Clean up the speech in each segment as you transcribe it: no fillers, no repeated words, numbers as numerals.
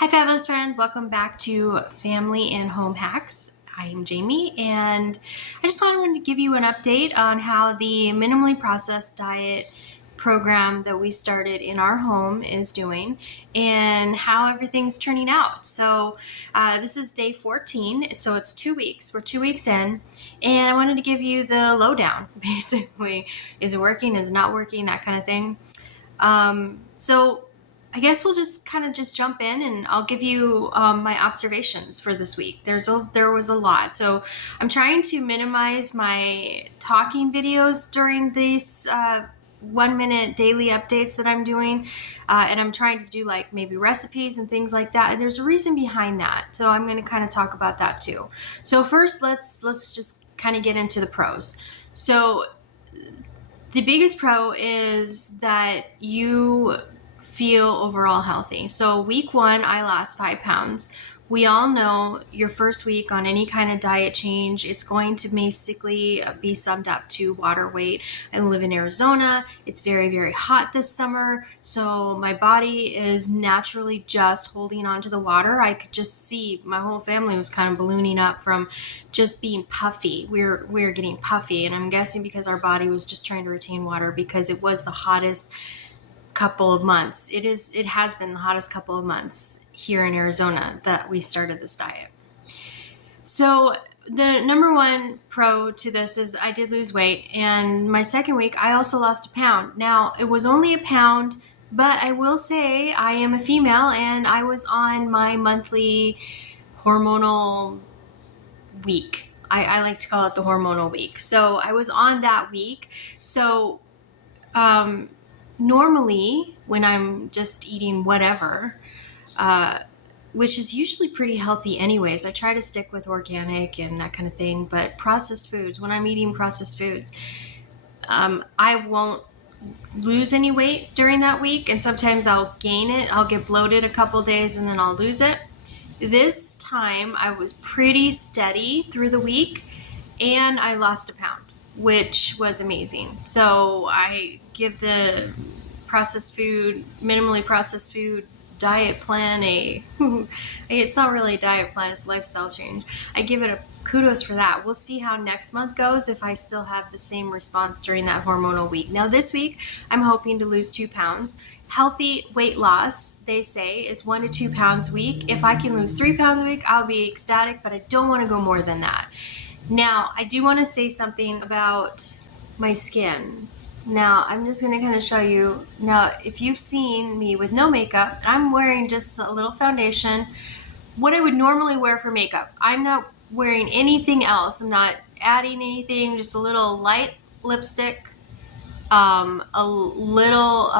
Hi, fabulous friends. Welcome back to Family and Home Hacks. I'm Jamie, and I just wanted to give you an update on how the minimally processed diet program that we started in our home is doing and how everything's turning out. So, this is day 14, so it's 2 weeks. We're 2 weeks in, and I wanted to give you the lowdown basically. Is it working? Is it not working? That kind of thing. So I guess we'll just kind of just jump in and I'll give you my observations for this week. There was a lot. So I'm trying to minimize my talking videos during these 1 minute daily updates that I'm doing. And I'm trying to do like maybe recipes and things like that. And there's a reason behind that. So I'm going to kind of talk about that too. So first, let's just kind of get into the pros. So the biggest pro is that you feel overall healthy. So week 1, I lost 5 pounds. We all know your first week on any kind of diet change, it's going to basically be summed up to water weight. I live in Arizona. It's very, very hot this summer. So my body is naturally just holding on to the water. I could just see my whole family was kind of ballooning up from just being puffy. We're getting puffy. And I'm guessing because our body was just trying to retain water because it was the hottest couple of months. It has been the hottest couple of months here in Arizona that we started this diet. So the number one pro to this is I did lose weight, and my second week I also lost a pound. Now it was only a pound, but I will say I am a female and I was on my monthly hormonal week. I like to call it the hormonal week. So I was on that week. So normally, when I'm just eating whatever, which is usually pretty healthy anyways, I try to stick with organic and that kind of thing. But processed foods, when I'm eating processed foods, I won't lose any weight during that week. And sometimes I'll gain it. I'll get bloated a couple days and then I'll lose it. This time I was pretty steady through the week and I lost a pound, which was amazing. So I give the minimally processed food diet plan it's not really a diet plan, it's a lifestyle change. I give it a kudos for that. We'll see how next month goes if I still have the same response during that hormonal week. Now this week, I'm hoping to lose 2 pounds. Healthy weight loss, they say, is 1 to 2 pounds a week. If I can lose 3 pounds a week, I'll be ecstatic, but I don't want to go more than that. Now, I do want to say something about my skin. Now, I'm just going to kind of show you. Now, if you've seen me with no makeup, I'm wearing just a little foundation, what I would normally wear for makeup. I'm not wearing anything else. I'm not adding anything, just a little light lipstick, a little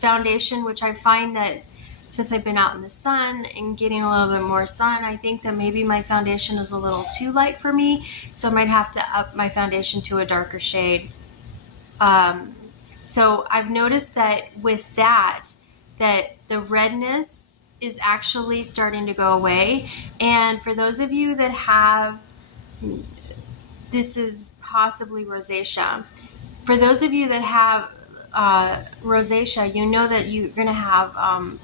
foundation, which I find that since I've been out in the sun and getting a little bit more sun, I think that maybe my foundation is a little too light for me. So I might have to up my foundation to a darker shade. So I've noticed that with that the redness is actually starting to go away. And for those of you that have, this is possibly rosacea. For those of you that have rosacea, you know that you're going to have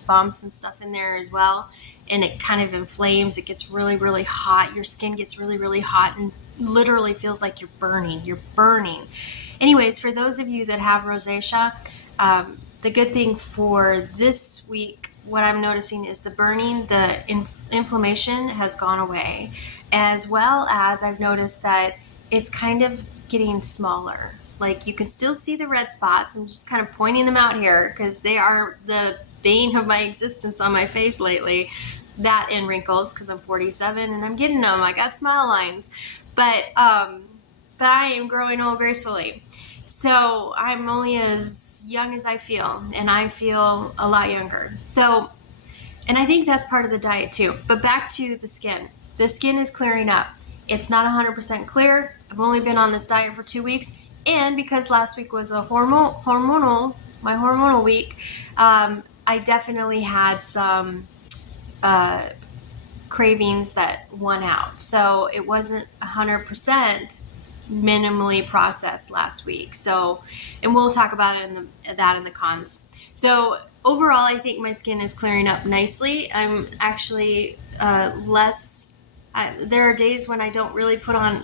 bumps and stuff in there as well. And it kind of inflames. It gets really, really hot. Your skin gets really, really hot and literally feels like you're burning. You're burning. Anyways, for those of you that have rosacea, the good thing for this week, what I'm noticing is the burning, the inflammation has gone away, as well as I've noticed that it's kind of getting smaller. Like you can still see the red spots. I'm just kind of pointing them out here because they are the bane of my existence on my face lately. That and wrinkles because I'm 47 and I'm getting them. I got smile lines, but I am growing old gracefully. So I'm only as young as I feel, and I feel a lot younger. So, and I think that's part of the diet too. But back to the skin. The skin is clearing up. It's not 100% clear. I've only been on this diet for 2 weeks. And because last week was my hormonal week, I definitely had some cravings that won out. So it wasn't 100% minimally processed last week. So, and we'll talk about it in the cons. So overall, I think my skin is clearing up nicely. I'm actually less. There are days when I don't really put on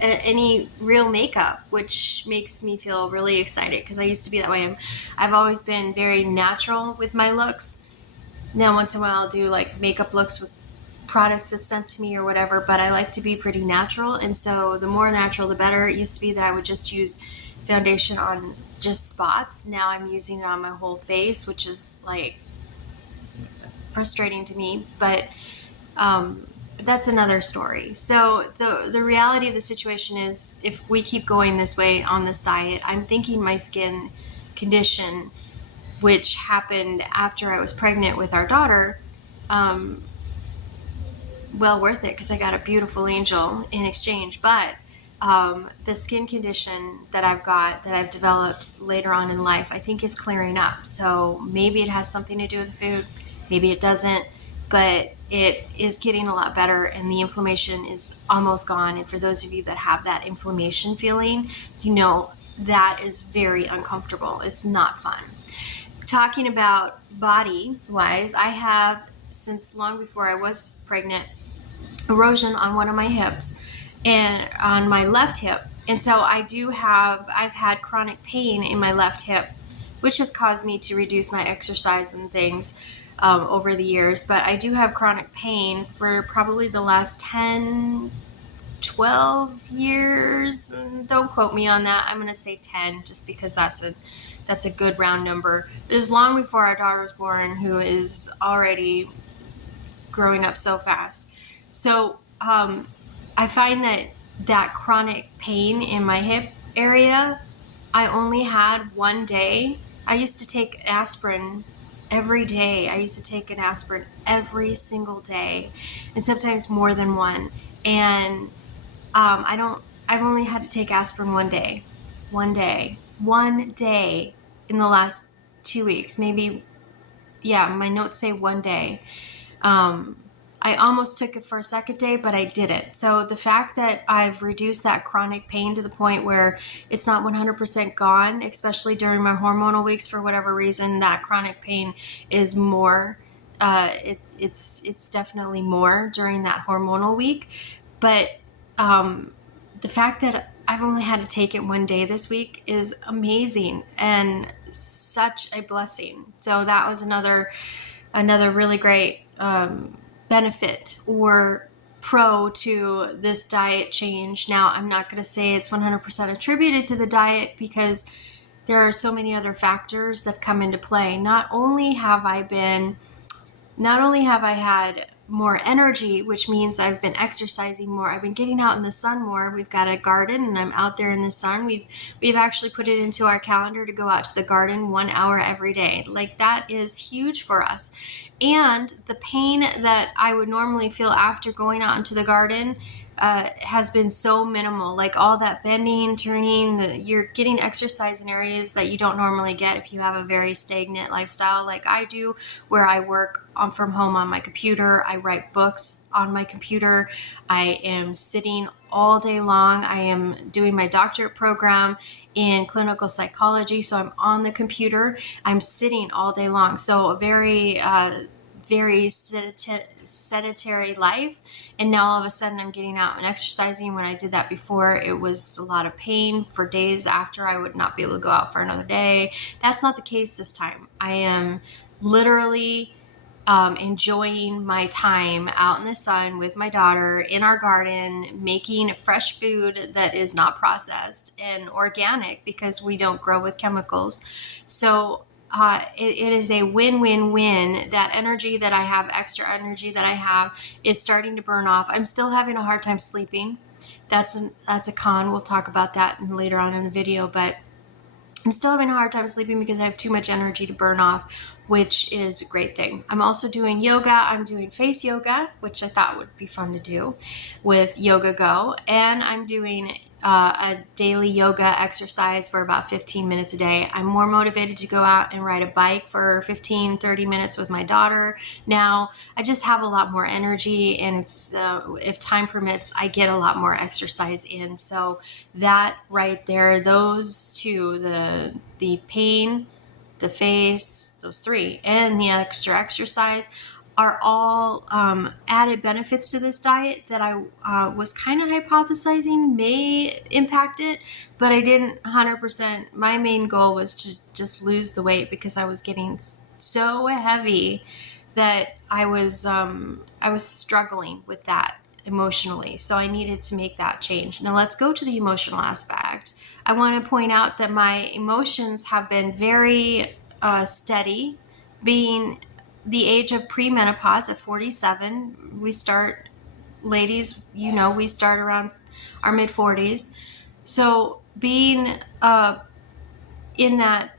any real makeup, which makes me feel really excited because I used to be that way. I've always been very natural with my looks. Now, once in a while, I'll do like makeup looks with products that's sent to me or whatever, but I like to be pretty natural. And so the more natural, the better. It used to be that I would just use foundation on just spots. Now I'm using it on my whole face, which is like frustrating to me, but that's another story. So the reality of the situation is, if we keep going this way on this diet, I'm thinking my skin condition, which happened after I was pregnant with our daughter, well worth it because I got a beautiful angel in exchange. But the skin condition that I've developed later on in life, I think is clearing up. So maybe it has something to do with the food, maybe it doesn't, but it is getting a lot better and the inflammation is almost gone. And for those of you that have that inflammation feeling, that is very uncomfortable. It's not fun. Talking about body wise, I have, since long before I was pregnant, erosion on one of my hips and on my left hip. And so I've had chronic pain in my left hip, which has caused me to reduce my exercise and things over the years. But I do have chronic pain for probably the last 10, 12 years. Don't quote me on that. I'm going to say 10 just because that's a good round number. It was long before our daughter was born, who is already growing up so fast. So I find that chronic pain in my hip area, I only had one day. I used to take aspirin every day. I used to take an aspirin every single day, and sometimes more than one. And I've only had to take aspirin one day in the last 2 weeks. Maybe, yeah, my notes say one day. I almost took it for a second day, but I didn't. So the fact that I've reduced that chronic pain to the point where it's not 100% gone, especially during my hormonal weeks, for whatever reason, that chronic pain is more. It's definitely more during that hormonal week. But the fact that I've only had to take it one day this week is amazing and such a blessing. So that was another really great benefit or pro to this diet change. Now, I'm not going to say it's 100% attributed to the diet because there are so many other factors that come into play. Not only have I had more energy, which means I've been exercising more. I've been getting out in the sun more. We've got a garden and I'm out there in the sun. We've actually put it into our calendar to go out to the garden 1 hour every day. Like, that is huge for us. And the pain that I would normally feel after going out into the garden has been so minimal. Like, all that bending, turning, you're getting exercise in areas that you don't normally get if you have a very stagnant lifestyle like I do, where I work from home on my computer. I write books on my computer. I am sitting all day long. I am doing my doctorate program in clinical psychology, so I'm on the computer. I'm sitting all day long. So a very sedentary life. And now all of a sudden I'm getting out and exercising. When I did that before, it was a lot of pain for days after. I would not be able to go out for another day. That's not the case this time. I am literally enjoying my time out in the sun with my daughter in our garden, making fresh food that is not processed and organic because we don't grow with chemicals. So it is a win-win-win. That energy that I have, extra energy that I have, is starting to burn off. I'm still having a hard time sleeping. That's a con. We'll talk about that later on in the video, but I'm still having a hard time sleeping because I have too much energy to burn off, which is a great thing. I'm also doing yoga. I'm doing face yoga, which I thought would be fun to do with Yoga Go. And I'm doing a daily yoga exercise for about 15 minutes a day. I'm more motivated to go out and ride a bike for 15, 30 minutes with my daughter. Now, I just have a lot more energy, and it's if time permits, I get a lot more exercise in. So that right there, those two, the pain the face, those three, and the extra exercise are all added benefits to this diet that I was kind of hypothesizing may impact it, but I didn't 100%. My main goal was to just lose the weight because I was getting so heavy that I was struggling with that emotionally. So I needed to make that change. Now let's go to the emotional aspect. I want to point out that my emotions have been very steady, being the age of premenopause at 47. We start, ladies, we start around our mid 40s. So being in that,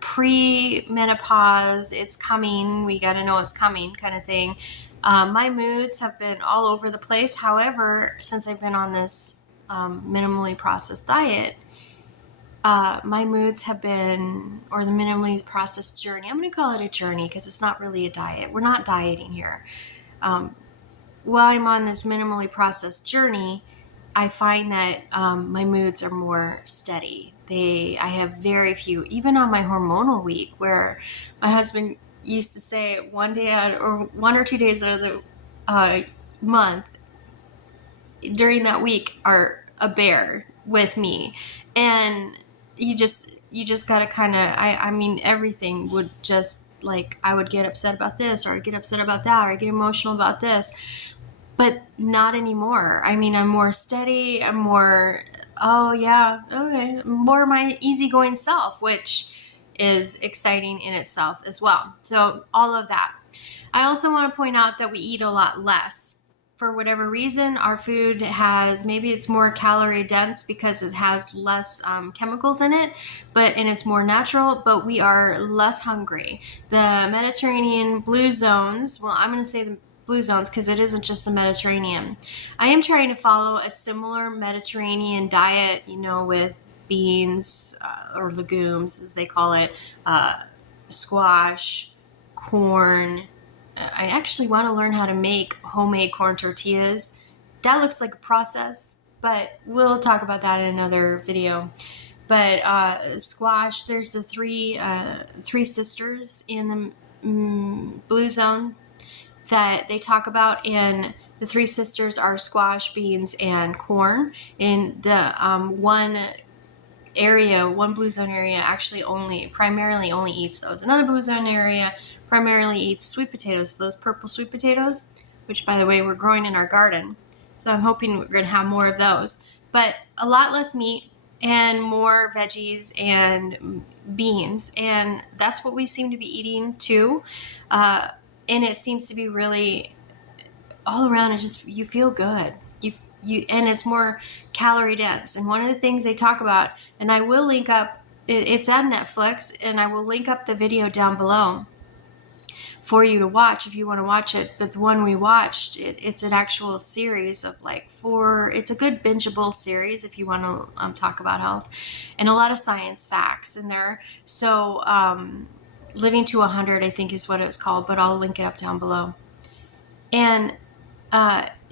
pre-menopause, it's coming, we got to know it's coming kind of thing. My moods have been all over the place. However, since I've been on this minimally processed diet, my moods have been, or the minimally processed journey, I'm going to call it a journey because it's not really a diet. We're not dieting here. While I'm on this minimally processed journey, I find that my moods are more steady. I have very few, even on my hormonal week, where my husband used to say one day or 1 or 2 days out of the month during that week are a bear with me. And you just got to kind of, I mean, everything would just, like, I would get upset about this, or I get upset about that, or I get emotional about this. But not anymore. I mean, I'm more steady. I'm more, oh yeah, okay, more my easygoing self, which is exciting in itself as well. So all of that. I also want to point out that we eat a lot less. For whatever reason, our food has, maybe it's more calorie dense because it has less chemicals in it, and it's more natural, but we are less hungry. The Mediterranean blue zones, well, I'm going to say the blue zones because it isn't just the Mediterranean. I am trying to follow a similar Mediterranean diet, with beans or legumes, as they call it, squash, corn. I actually want to learn how to make homemade corn tortillas. That looks like a process, but we'll talk about that in another video. But squash, there's the three sisters in the blue zone that they talk about, and the three sisters are squash, beans, and corn. In the one blue zone area actually primarily only eats those. Another blue zone area primarily eats sweet potatoes, those purple sweet potatoes, which, by the way, we're growing in our garden. So I'm hoping we're going to have more of those. But a lot less meat and more veggies and beans. And that's what we seem to be eating too. And it seems to be really all around. It just, you feel good. And it's more calorie dense. And one of the things they talk about, and I will link up, it's on Netflix, and I will link up the video down below for you to watch if you want to watch it. But the one we watched, it's an actual series of like 4, it's a good bingeable series if you want to talk about health, and a lot of science facts in there. So Living to 100, I think is what it was called, but I'll link it up down below. And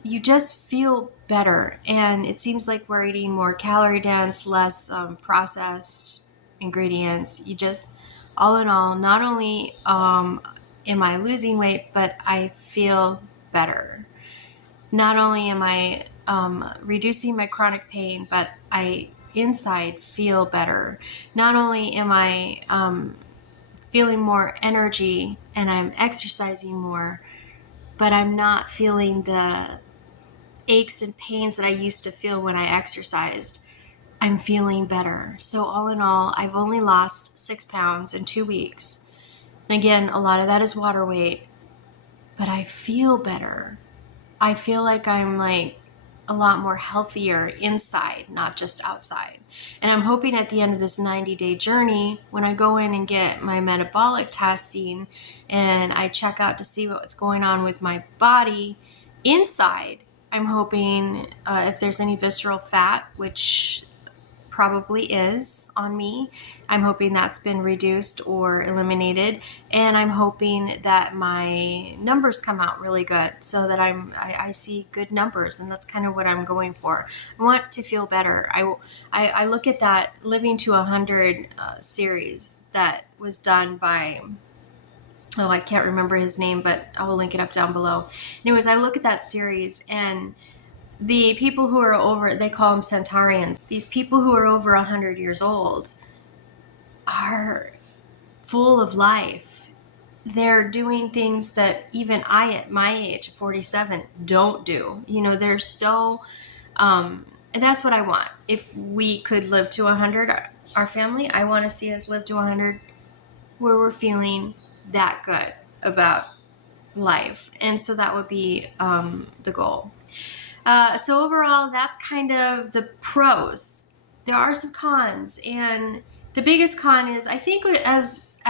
you just feel better, and it seems like we're eating more calorie dense, less processed ingredients. You just, all in all, not only am I losing weight, but I feel better. Not only am I reducing my chronic pain, but I inside feel better. Not only am I feeling more energy and I'm exercising more, but I'm not feeling the aches and pains that I used to feel when I exercised. I'm feeling better. So all in all, I've only lost 6 pounds in 2 weeks. And again, a lot of that is water weight, but I feel better. I feel like I'm like a lot more healthier inside, not just outside. And I'm hoping at the end of this 90-day journey, when I go in and get my metabolic testing and I check out to see what's going on with my body inside, I'm hoping if there's any visceral fat, which probably is on me. I'm hoping that's been reduced or eliminated, and I'm hoping that my numbers come out really good so that I see good numbers, and that's kind of what I'm going for. I want to feel better. I look at that Living to 100 series that was done by, oh, I can't remember his name, but I will link it up down below. Anyways, I look at that series, and the people who are over, they call them centurions. These people who are over 100 years old are full of life. They're doing things that even I, at my age, 47, don't do. You know, they're so, and that's what I want. If we could live to 100, our family, I want to see us live to 100 where we're feeling that good about life. And so that would be the goal. So overall, that's kind of the pros. There are some cons, and the biggest con is, I think, as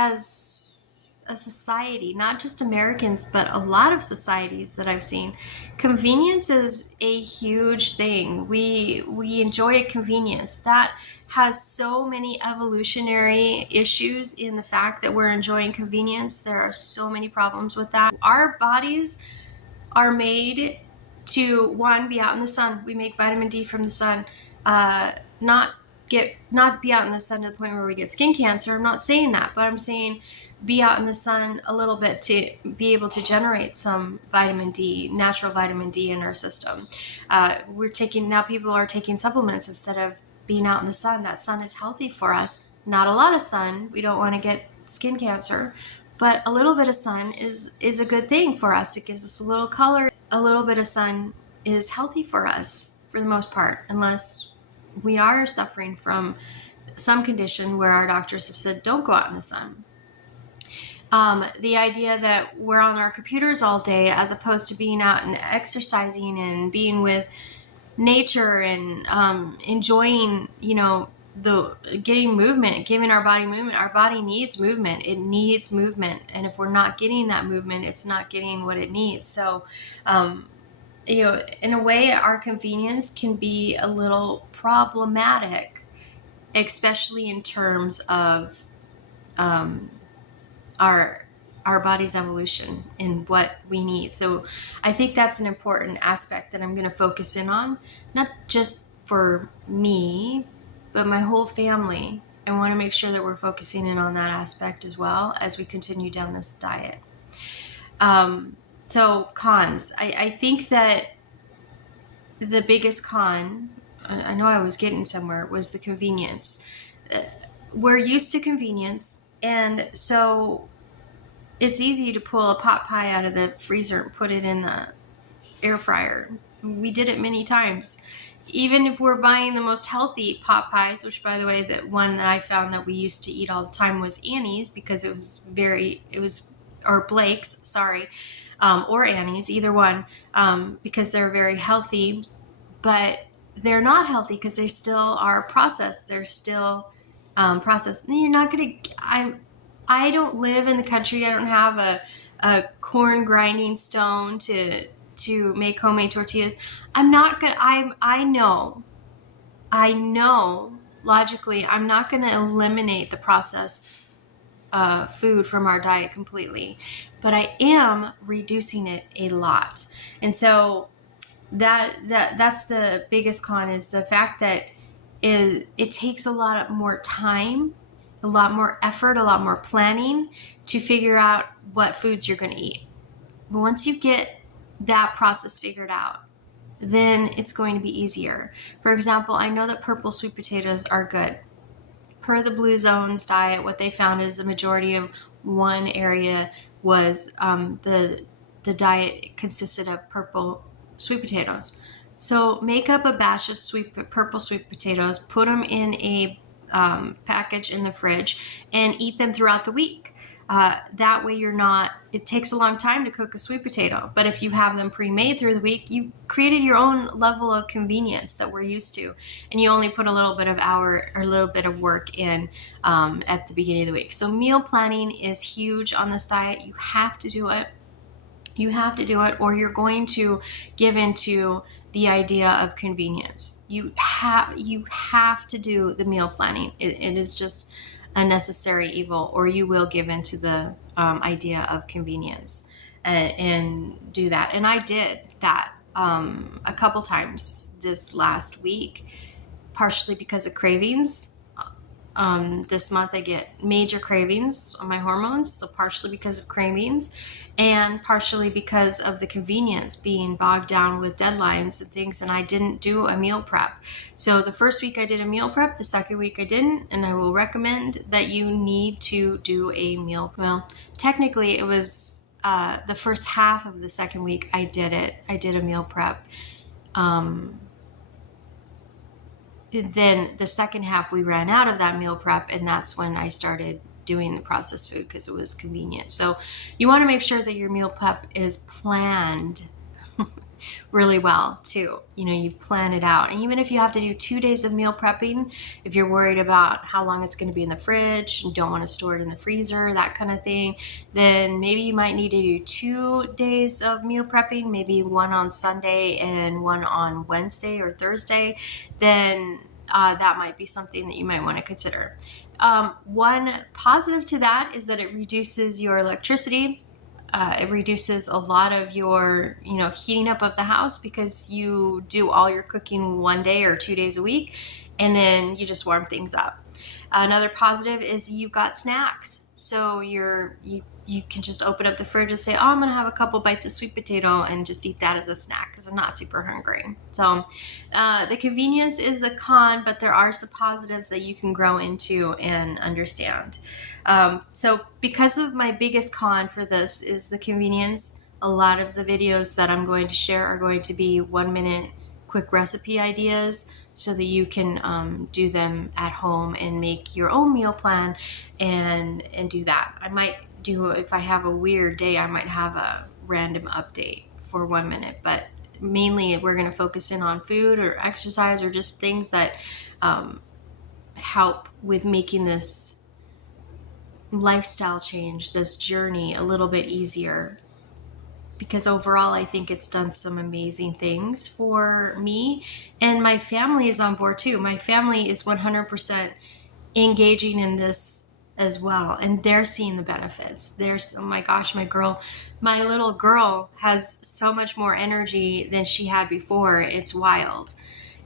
a society, not just Americans, but a lot of societies that I've seen, convenience is a huge thing. We enjoy convenience. That has so many evolutionary issues in the fact that we're enjoying convenience. There are so many problems with that. Our bodies are made to, one, be out in the sun. We make vitamin D from the sun. Not be out in the sun to the point where we get skin cancer. I'm not saying that, but I'm saying be out in the sun a little bit to be able to generate some vitamin D, natural vitamin D in our system. People are taking supplements instead of being out in the sun. That sun is healthy for us. Not a lot of sun. We don't want to get skin cancer, but a little bit of sun is a good thing for us. It gives us a little color. A little bit of sun is healthy for us for the most part, unless we are suffering from some condition where our doctors have said, don't go out in the sun. The idea that we're on our computers all day as opposed to being out and exercising and being with nature and enjoying, getting movement, giving our body movement. Our body needs movement. It needs movement. And if we're not getting that movement, it's not getting what it needs. So, in a way, our convenience can be a little problematic, especially in terms of our body's evolution and what we need. So I think that's an important aspect that I'm going to focus in on, not just for me, but my whole family. I want to make sure that we're focusing in on that aspect as well as we continue down this diet. So cons. I think that the biggest con, I know I was getting somewhere, was the convenience. We're used to convenience, and so it's easy to pull a pot pie out of the freezer and put it in the air fryer. We did it many times. Even if we're buying the most healthy pot pies, which, by the way, the one that I found that we used to eat all the time was Annie's, because or Blake's, sorry, or Annie's, either one, because they're very healthy, but they're not healthy because they still are processed. They're still processed. And you're not going to, I don't live in the country. I don't have a corn grinding stone to make homemade tortillas. I know logically, I'm not going to eliminate the processed food from our diet completely, but I am reducing it a lot. And so that's the biggest con, is the fact that it takes a lot more time, a lot more effort, a lot more planning to figure out what foods you're going to eat. But once you get that process figured out, then it's going to be easier. For example, I know that purple sweet potatoes are good. Per the Blue Zones diet, what they found is the majority of one area was the diet consisted of purple sweet potatoes. So make up a batch of purple sweet potatoes, put them in a package in the fridge, and eat them throughout the week. That way it takes a long time to cook a sweet potato, but if you have them pre-made through the week, you created your own level of convenience that we're used to, and you only put a little bit of work in at the beginning of the week. So meal planning is huge on this diet. You have to do it. You have to do it, or you're going to give into the idea of convenience. You have to do the meal planning. It is just a necessary evil, or you will give into the idea of convenience and do that. And I did that a couple times this last week, partially because of cravings. This month I get major cravings on my hormones, so partially because of cravings and partially because of the convenience, being bogged down with deadlines and things, and I didn't do a meal prep. So the first week I did a meal prep, the second week I didn't, and I will recommend that you need to do a meal. Well, technically it was the first half of the second week I did it. I did a meal prep. Then the second half we ran out of that meal prep, and that's when I started doing the processed food because it was convenient. So you want to make sure that your meal prep is planned really well too. You've planned it out. And even if you have to do 2 days of meal prepping, if you're worried about how long it's going to be in the fridge and don't want to store it in the freezer, that kind of thing, then maybe you might need to do 2 days of meal prepping, maybe one on Sunday and one on Wednesday or Thursday. Then that might be something that you might want to consider. One positive to that is that it reduces your electricity. It reduces a lot of your, heating up of the house, because you do all your cooking 1 day or 2 days a week, and then you just warm things up. Another positive is you've got snacks. So you can just open up the fridge and say, oh, I'm going to have a couple bites of sweet potato and just eat that as a snack because I'm not super hungry. So the convenience is a con, but there are some positives that you can grow into and understand. So because of my biggest con for this is the convenience, a lot of the videos that I'm going to share are going to be 1-minute quick recipe ideas so that you can do them at home and make your own meal plan and do that. I might do, if I have a weird day, I might have a random update for 1 minute, but mainly we're going to focus in on food or exercise or just things that help with making this lifestyle change, this journey, a little bit easier. Because overall, I think it's done some amazing things for me, and my family is on board too. My family is 100% engaging in this as well, and they're seeing the benefits. Oh my gosh, my little girl has so much more energy than she had before. It's wild.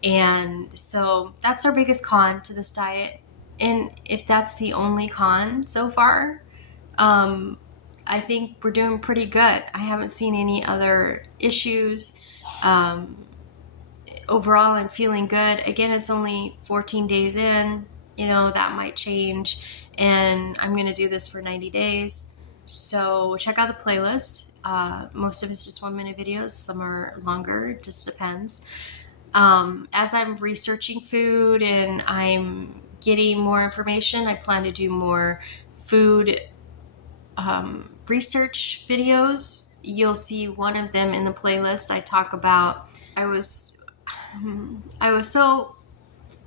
And so that's our biggest con to this diet. And if that's the only con so far, I think we're doing pretty good. I haven't seen any other issues. Overall, I'm feeling good. Again, it's only 14 days in. That might change. And I'm going to do this for 90 days. So check out the playlist. Most of it's just 1-minute videos. Some are longer. It just depends. As I'm researching food and I'm getting more information, I plan to do more food research videos. You'll see one of them in the playlist. I talk about, I was so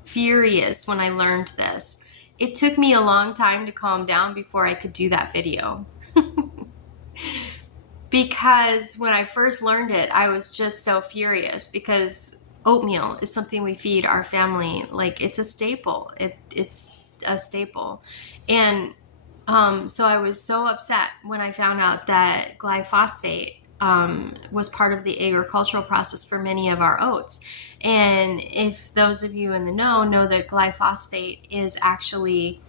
furious when I learned this. It took me a long time to calm down before I could do that video. Because when I first learned it, I was just so furious because oatmeal is something we feed our family. Like, it's a staple. It's a staple. And so I was so upset when I found out that glyphosate was part of the agricultural process for many of our oats. And if those of you in the know that glyphosate is actually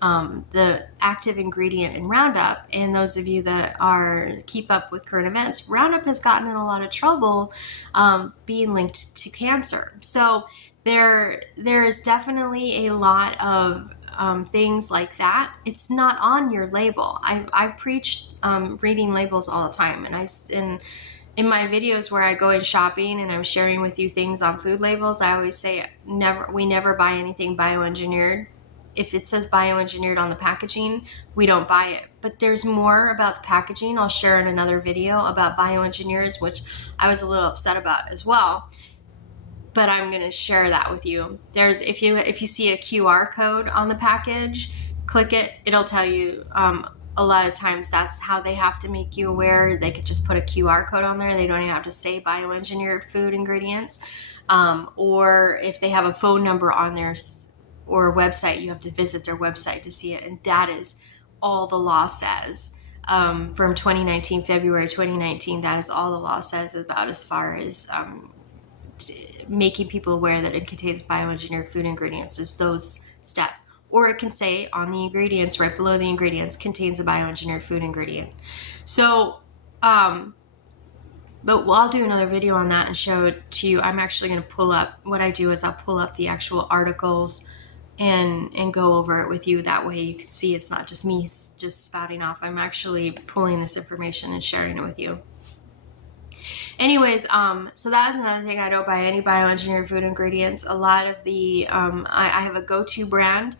the active ingredient in Roundup, and those of you that keep up with current events, Roundup has gotten in a lot of trouble being linked to cancer. So there is definitely a lot of things like that. It's not on your label. I preach reading labels all the time, and in my videos where I go in shopping and I'm sharing with you things on food labels, I always say we never buy anything bioengineered. If it says bioengineered on the packaging, we don't buy it. But there's more about the packaging. I'll share in another video about bioengineers, which I was a little upset about as well. But I'm going to share that with you. If you see a QR code on the package, click it. It'll tell you a lot of times that's how they have to make you aware. They could just put a QR code on there. They don't even have to say bioengineered food ingredients. Or if they have a phone number on there or a website, you have to visit their website to see it. And that is all the law says. From 2019, February 2019, that is all the law says about as far as making people aware that it contains bioengineered food ingredients is those steps. Or it can say on the ingredients, right below the ingredients, contains a bioengineered food ingredient. So, but I'll do another video on that and show it to you. I'm actually going to pull up, what I do is I'll pull up the actual articles and go over it with you. That way you can see it's not just me just spouting off. I'm actually pulling this information and sharing it with you. Anyways, so that is another thing. I don't buy any bioengineered food ingredients. A lot of the, I have a go-to brand.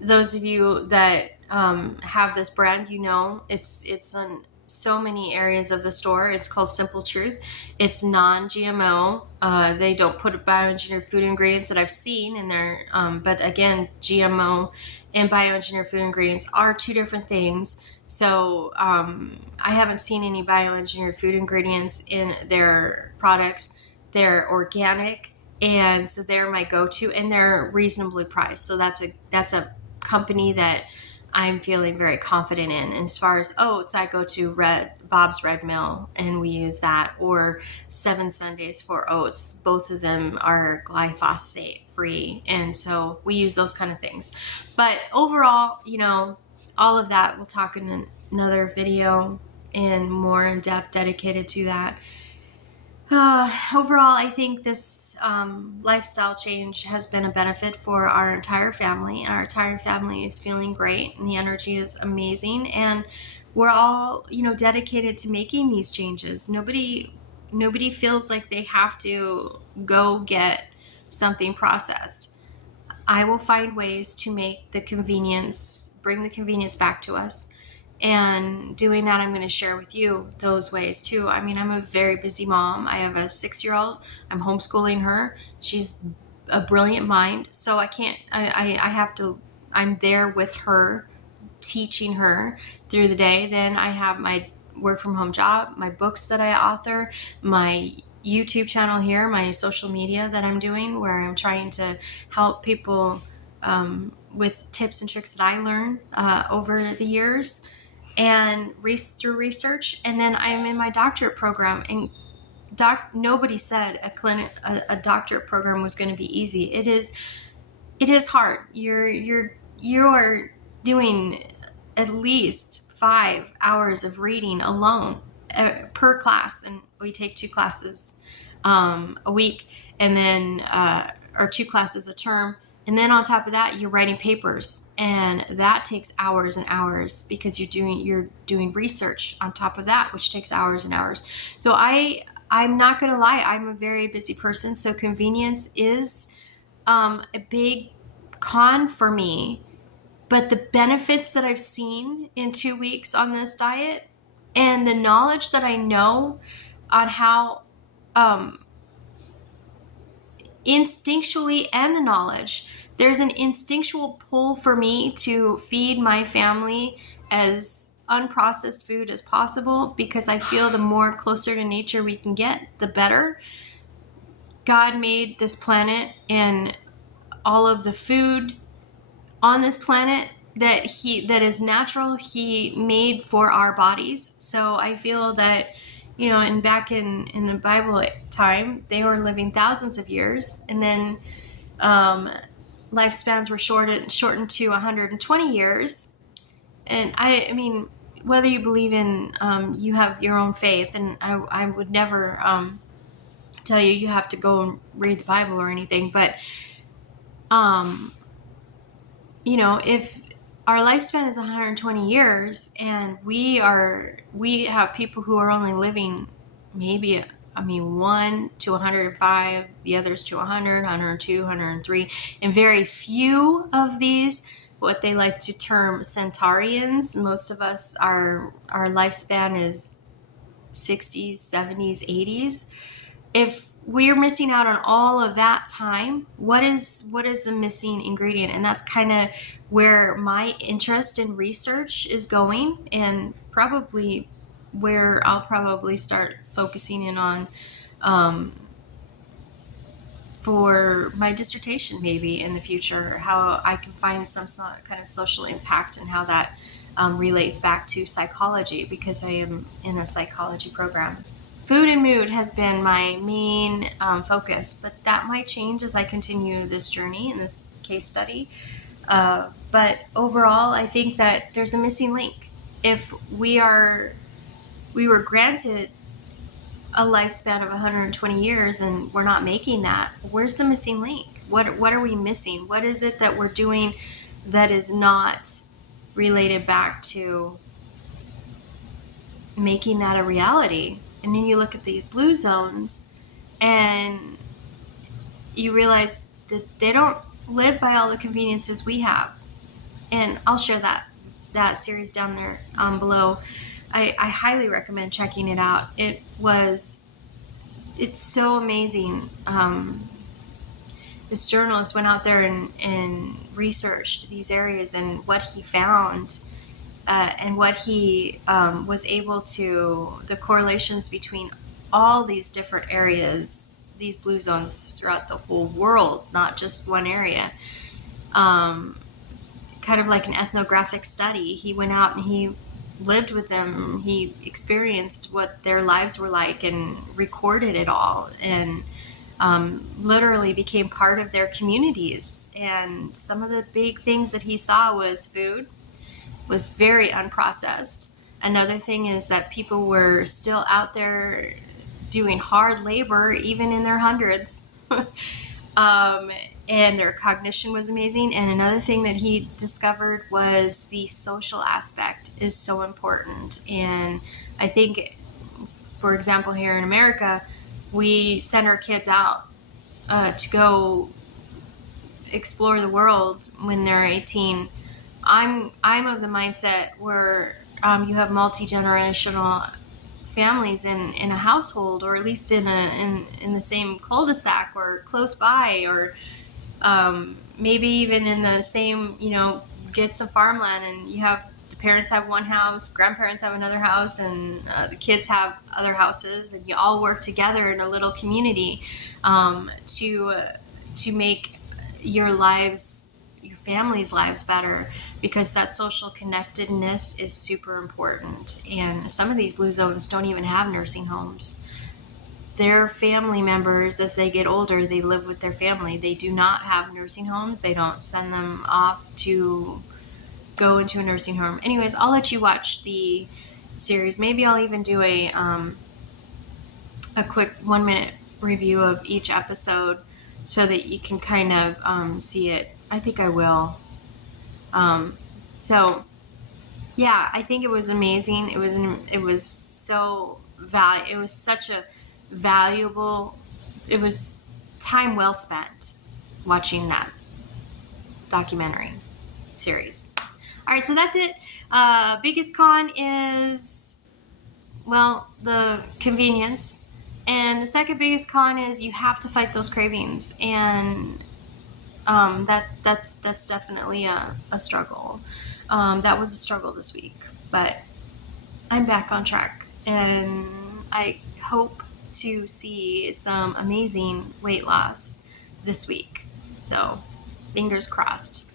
Those of you that have this brand, you know, it's on so many areas of the store. It's called Simple Truth. It's non-GMO. They don't put bioengineered food ingredients that I've seen in there. But again, GMO and bioengineered food ingredients are two different things. So I haven't seen any bioengineered food ingredients in their products. They're organic, and so they're my go-to, and they're reasonably priced. So that's a company that I'm feeling very confident in. And as far as oats, I go to Bob's Red Mill, and we use that, or 7 Sundays for Oats. Both of them are glyphosate free, and so we use those kind of things. But overall, you know, all of that we'll talk in another video and more in depth dedicated to that. Overall, I think this lifestyle change has been a benefit for our entire family. Our entire family is feeling great, and the energy is amazing. And we're all, you know, dedicated to making these changes. Nobody feels like they have to go get something processed. I will find ways to make the convenience, bring the convenience back to us. And doing that, I'm going to share with you those ways too. I mean, I'm a very busy mom. I have a 6-year-old. I'm homeschooling her. She's a brilliant mind. So I can't, I have to, I'm there with her, teaching her through the day. Then I have my work from home job, my books that I author, my YouTube channel here, my social media that I'm doing, where I'm trying to help people with tips and tricks that I learned over the years and through research. And then I'm in my doctorate program, and nobody said a doctorate program was going to be easy. It is hard. You're doing at least 5 hours of reading alone per class, and we take 2 classes a week, and then or 2 classes a term. And then on top of that, you're writing papers, and that takes hours and hours because you're doing research on top of that, which takes hours and hours. So I'm not going to lie, I'm a very busy person. So convenience is a big con for me. But the benefits that I've seen in 2 weeks on this diet, and the knowledge that I know on how instinctually, and the knowledge, there's an instinctual pull for me to feed my family as unprocessed food as possible, because I feel the more closer to nature we can get, the better. God made this planet and all of the food on this planet that is natural, he made for our bodies. So I feel that, you know, and back in the Bible time, they were living thousands of years, and then lifespans were shortened to 120 years. And I mean, whether you believe in, you have your own faith, and I would never tell you have to go and read the Bible or anything, but you know, if our lifespan is 120 years, and we have people who are only living maybe, 1 to 105, the others to 100, 102, 103, and very few of these, what they like to term centenarians. Most of us, our lifespan is 60s, 70s, 80s. if we're missing out on all of that time, what is the missing ingredient? And that's kind of where my interest in research is going, and probably where I'll probably start focusing in on for my dissertation maybe in the future, how I can find some kind of social impact and how that relates back to psychology, because I am in a psychology program. Food and mood has been my main focus, but that might change as I continue this journey in this case study. But overall, I think that there's a missing link. If we were granted a lifespan of 120 years and we're not making that, where's the missing link? What are we missing? What is it that we're doing that is not related back to making that a reality? And then you look at these blue zones and you realize that they don't live by all the conveniences we have. And I'll share that series down there below. I highly recommend checking it out. It's so amazing. This journalist went out there and researched these areas, and what he found and what he was able to, the correlations between all these different areas, these blue zones throughout the whole world, not just one area. Kind of like an ethnographic study. He went out and he lived with them. He experienced what their lives were like and recorded it all, and literally became part of their communities. And some of the big things that he saw was food was very unprocessed. Another thing is that people were still out there doing hard labor, even in their hundreds. And their cognition was amazing. And another thing that he discovered was the social aspect is so important. And I think, for example, here in America, we send our kids out to go explore the world when they're 18. I'm of the mindset where you have multi-generational families in a household, or at least in the same cul-de-sac or close by, or maybe even in the same, get some farmland, and you have the parents have one house, grandparents have another house, and the kids have other houses, and you all work together in a little community to make your family's lives better, because that social connectedness is super important. And some of these blue zones don't even have nursing homes. Their family members, as they get older, they live with their family. They do not have nursing homes. They don't send them off to go into a nursing home. Anyways, I'll let you watch the series. Maybe I'll even do a quick 1-minute review of each episode so that you can kind of see it. I think I will. So yeah, I think it was amazing. It was such a valuable, it was time well spent watching that documentary series. All right, so that's it. Biggest con is, well, the convenience. And the second biggest con is you have to fight those cravings. And that's definitely a struggle. That was a struggle this week, but I'm back on track, and I hope to see some amazing weight loss this week. So fingers crossed.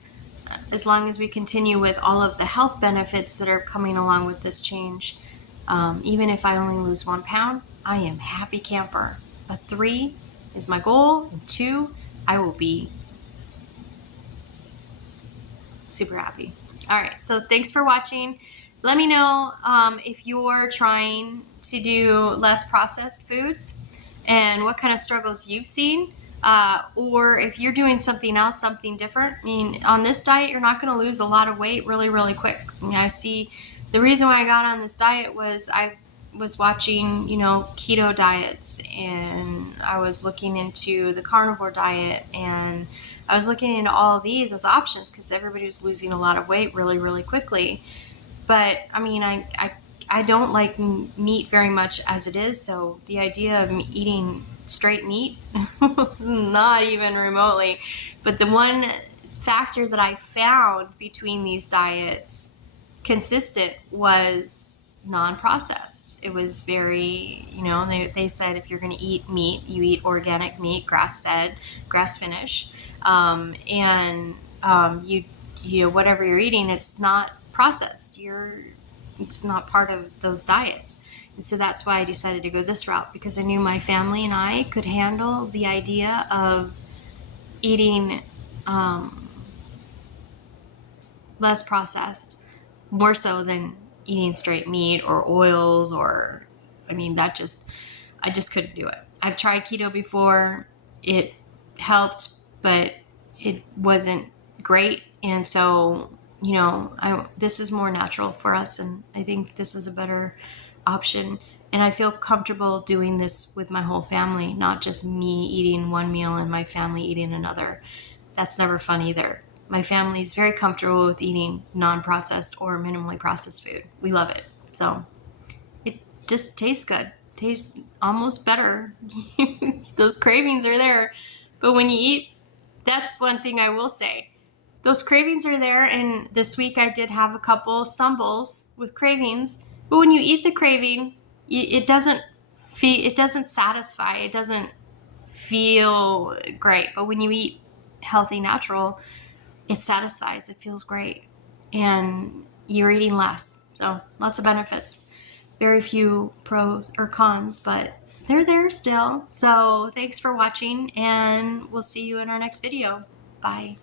As long as we continue with all of the health benefits that are coming along with this change, even if I only lose 1 pound, I am happy camper. But 3 is my goal, and 2, I will be super happy. All right, so thanks for watching. Let me know if you're trying to do less processed foods and what kind of struggles you've seen, or if you're doing something else, something different. I mean, on this diet, you're not going to lose a lot of weight really, really quick. I mean, I see the reason why I got on this diet was I was watching, keto diets, and I was looking into the carnivore diet, and I was looking into all of these as options because everybody was losing a lot of weight really, really quickly. But I mean, I I don't like meat very much as it is, so the idea of eating straight meat was not even remotely. But the one factor that I found between these diets consistent was non-processed. It was very, they said if you're going to eat meat, you eat organic meat, grass-fed, grass-finish, and whatever you're eating, it's not processed. It's not part of those diets. And so that's why I decided to go this route, because I knew my family and I could handle the idea of eating less processed, more so than eating straight meat or oils I just couldn't do it. I've tried keto before. It helped, but it wasn't great. And so, this is more natural for us, and I think this is a better option. And I feel comfortable doing this with my whole family, not just me eating one meal and my family eating another. That's never fun either. My family is very comfortable with eating non-processed or minimally processed food. We love it. So it just tastes good. Tastes almost better. Those cravings are there. But when you eat, that's one thing I will say. Those cravings are there, and this week I did have a couple stumbles with cravings. But when you eat the craving, it doesn't satisfy. It doesn't feel great. But when you eat healthy, natural, it satisfies. It feels great, and you're eating less. So lots of benefits. Very few pros or cons, but they're there still. So thanks for watching, and we'll see you in our next video. Bye.